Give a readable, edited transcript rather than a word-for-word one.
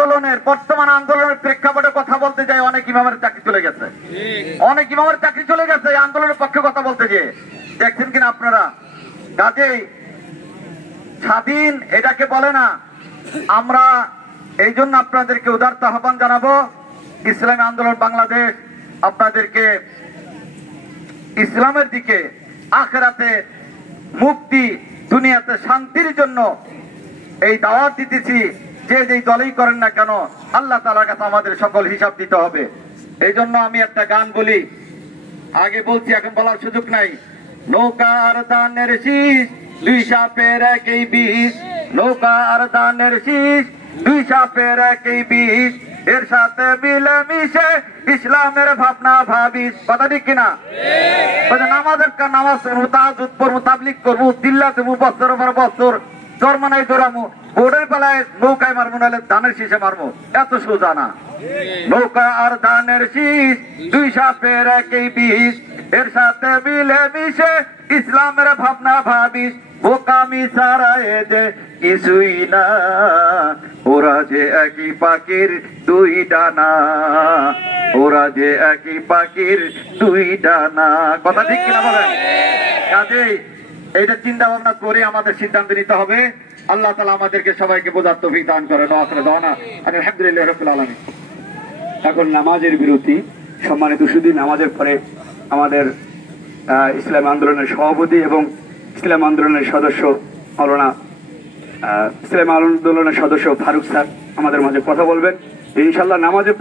আন্দোলনের বর্তমান আন্দোলনের প্রেক্ষাপটে কথা বলতে যাই অনেক ইমামের চাকরি চলে গেছে, অনেক ইমামের চাকরি চলে গেছে এই আন্দোলনের পক্ষে কথা বলতে গিয়ে। দেখছেন কিনা আপনারা? কাজেই স্বাধীন এটাকে বলে না। আমরা এই জন্য আপনাদেরকে উদারতা আহ্বান জানাবো, ইসলামী আন্দোলন বাংলাদেশ আপনাদেরকে ইসলামের দিকে, আখিরাতে মুক্তি, দুনিয়াতে শান্তির জন্য এই দাওয়াত দিতেছি। যে যেই দলই করেন না কেন আল্লাহ তাআলার কাছে আমাদের সকল হিসাব দিতে হবে। এই জন্য আমি একটা গান বলি, আগে বলছি এখন বলার সুযোগ নাই। নৌকার দানের শীষ দুই সাপের একই বিষ, নৌকার দানের শীষ দুই সাপের একই বিষ, এর সাথে মিলে মিশে ইসলামের ভাবনা ভাবিস। কথা ঠিক কিনা? নামাজের নামাজ তাহাজ্জুদ পড়বো, তাবলীগ করবো, দিল্লা দেবো, বছর পর বছর জন্মানায় দৌড়ামু, বোর্ডের বেলায় নৌকায় মারবো, নাহলে ধানের শীষে মারবো। এত সোজা না। নৌকা আর ধানের শীষ দুই সাপের একই বিষ, এর সাথে মিলে মিশে ইসলামের ভাবনা ভাবিস। বোকামি ছাড়া এদের কিছুই না, ওরা যে একই পাখির দুই ডানা, ওরা যে একই পাখির দুই ডানা। কথা ঠিক কিনা বলেন? কাজেই এইটা চিন্তা ভাবনা করে আমাদের সিদ্ধান্ত নিতে হবে। আল্লাহ তাআলা আমাদেরকে সবাইকে বোঝার তৌফিক দান করেন। আলহামদুলিল্লাহ রাব্বিল আলামিন। এখন নামাজের বিরতি। সম্মানিত সুধী, নামাজের পরে আমাদের ইসলামী আন্দোলনের সভাপতি এবং ইসলাম আন্দোলনের সদস্য মাওলানা ইসলামী আন্দোলনের সদস্য ফারুক স্যার আমাদের মাঝে কথা বলবেন ইনশাআল্লাহ। নামাজের